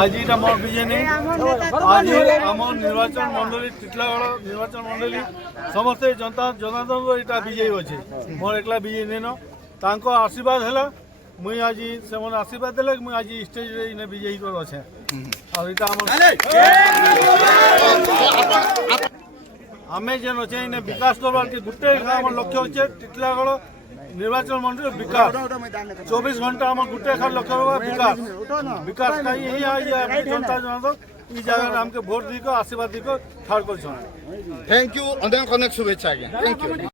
आज এটা মোর বিজয় নেই आज आम निर्वाचन मंडली टिटलागढ़ निर्वाचन मंडली समस्त जनता जनार्दन এটা विजयी अच्छे मोर एकला विजयी नहीं तांको आशीर्वाद है मुई आज से आशीर्वाद देले मुई आज स्टेज रे इने विजयी कर अच्छे और इटा आमे जेन अच्छे इने विकास करवार के गुटे आम लक्ष्य अच्छे टिटलागढ़ निर्वाचन मंडल विकास 24 घंटा आम गुटे खान लक्ष्य विकास विकास यही जनता जनार्दन ई जगह हमके भोट दी आशीर्वाद दी ठाड़ कर। थैंक यू अनेक अनेक शुभेच्छा। Thank you.